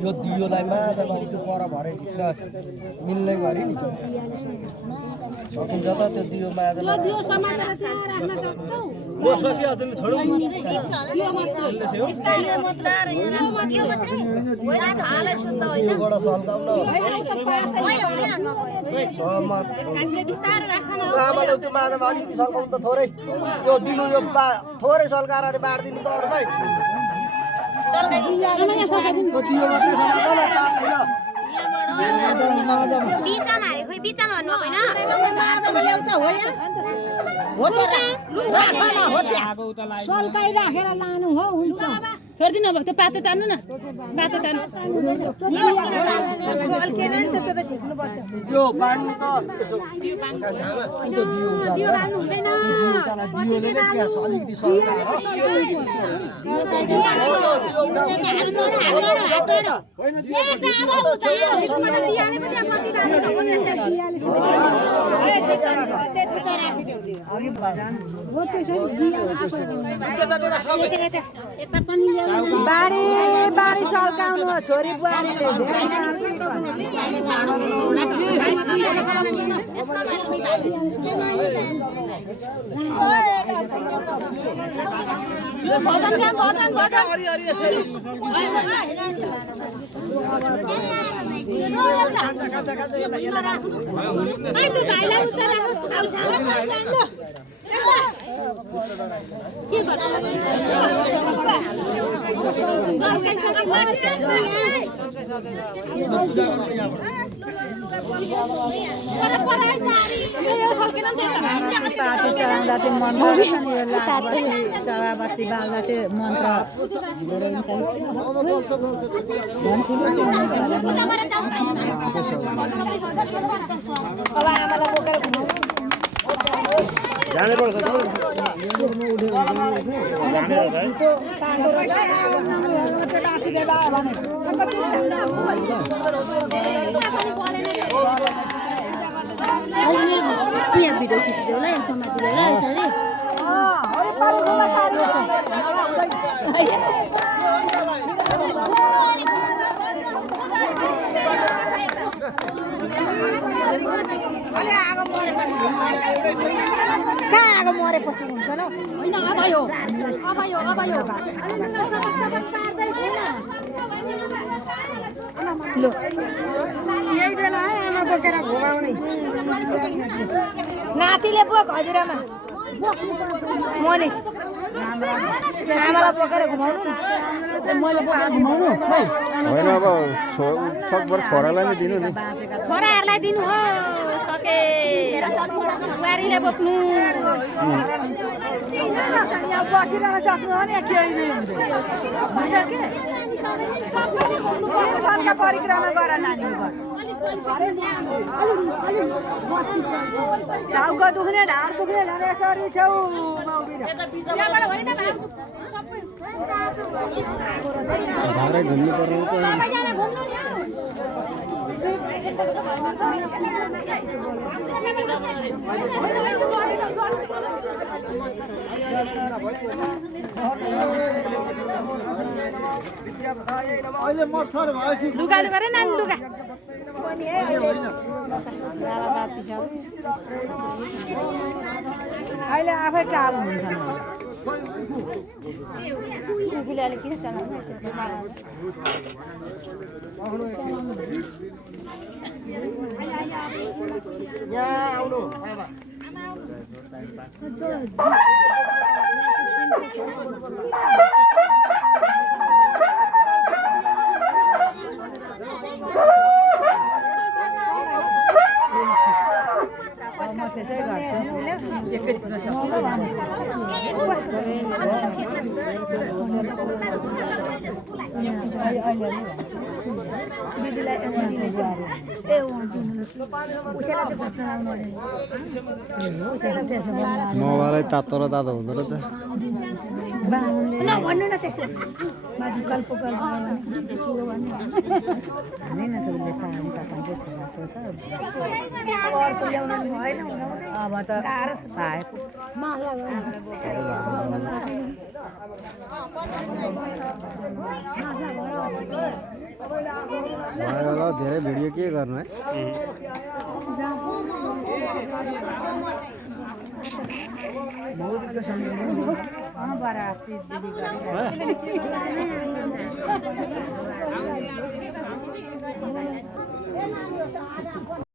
यो दियोलाई माछा मासु पर भरे मिल्ने गरी नि सकिन्छ त त्यो दियो माछा दियो समातेर चाहिँ राख्न सक्छौ म सकिहाल्छ नि छोडौ दियो मात्र दियो मात्र दियो मात्र होइन खाले शुद्ध होइन दियोबाट सल्काउन सहमत कान्छीले बिस्तारै राख्न आमाले त्यो माछा अलिकति सल्काउनु त थोरै यो दिनु यो थोरै सल्काएर अनि बाँड्दिनु त अरूलाई बिचामा हारे खोइ बिचामा भन्नु होइन सल्काइ राखेर लानु हो हुन्छ छोड्दिनु अब त्यो पातो तान्नु न पातो तान्नु सल्केन नि त त्यो त झिक्नु पर्छ यो बाँड्नु त यसो दियो बाँड्नु हुँदैन दियोले नै त्यहाँ अलिकति सल्काएर बारी सल्काउनु छोरी बुहारीले जाने पर्छ कहाँ आगो मरेपछि हुन्छ न होइन अब यो ल यही बेला है आमा बोकेर घुमाउने नातिले बोक हजुरआमा मनिस आमालाई बोकेर घुमाउनु मैले बोकेर घुमाउनु होइन अब सकभर छोरालाई नै दिनु नि छोराहरूलाई दिनु हो सके बुहारीले बोक्नु यहाँ बसिरहन सक्नु हो नि के हुन्छ के सनका परिक्रमा गर नानी टाउको दुख्ने ढाड दुख्ने झन् यसरी छेउ घुम्नु पर्ने लुगा लुगा रे नानी लुगा अहिले आफै काम हुन्छ किन चलाउनु यहाँ आउनु त्यसै गर्छ एकैछिन दिदीलाई ए उसैलाई चाहिँ बस्न आउनु उसैलाई त्यसो मोबाइलै तातो र तातो हुँदो रहेछ भन्नु न त्यसो माथि कल्पो कल्पो होइन त उसले साडी तपाईँको अर्को ल्याउनु भएन अब त गाह्रो पाएको धेरै भिडियो के गर्नु है बरा